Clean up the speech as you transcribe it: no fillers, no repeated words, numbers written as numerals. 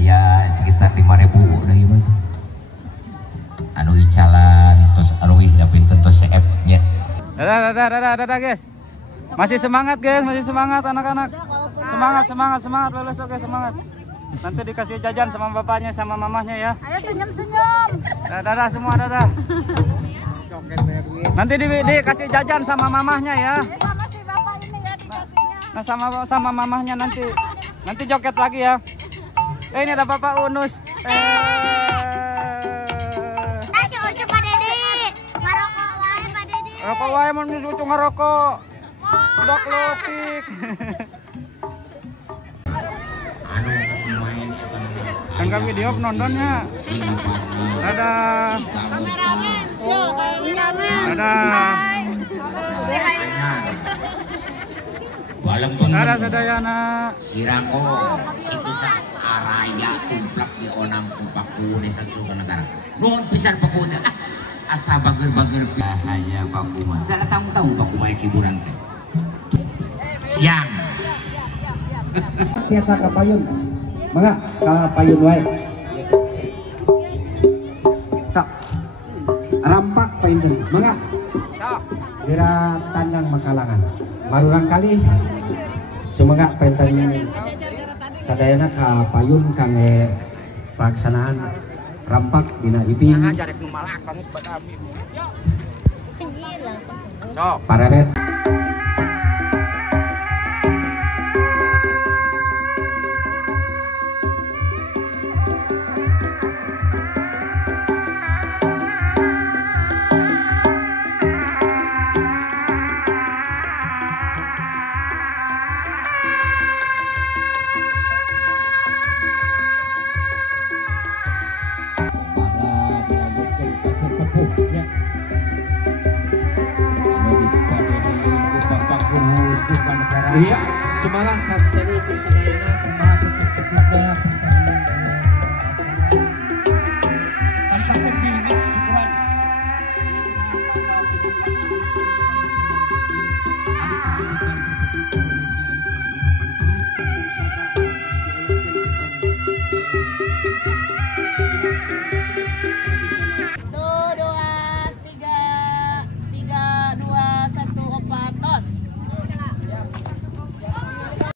aya sekitar 5.000 udah gimana anu icalan terus anu dapin tentu CF nya. Dadah guys. Masih semangat guys, masih semangat anak-anak. Semangat lulus oke semangat. Nanti dikasih jajan sama bapaknya sama mamahnya ya. Ayo senyum. Dadah semua dadah. Nanti dikasih jajan sama mamahnya ya. Sama si bapak ini ya dikasihnya. Nah sama mamahnya nanti. Nanti joget lagi ya. Ini ada Bapak Unus. Si Ucu Pak Dedi. Ngerokok wae Pak Dedi. Rokok wae mun Ucu ngerokok. Udah klotik. Anu main Kan video nontonnya. Dadah. Dadah. Walaupun Dadah sadayana. Sirako situ sa araya tumplak di onam kupaku desa suka negara. Nuhun pisan paku teh. Asa bager-bager hanya paku mah. Da tahu paku mah hiburan teh. Siang. Biasa kapayun. Mangga kapayun wae. Sok. Rampak painten. Mangga. Sok. Dira tandang Makalangan. Marurang kali semoga painten sadayana kapayun kangge pelaksanaan rampak dina ibing. Jarek nu malak kamu badami. Sok. Pararet. Iya, semangat saat seru itu sadayana kumaha ketika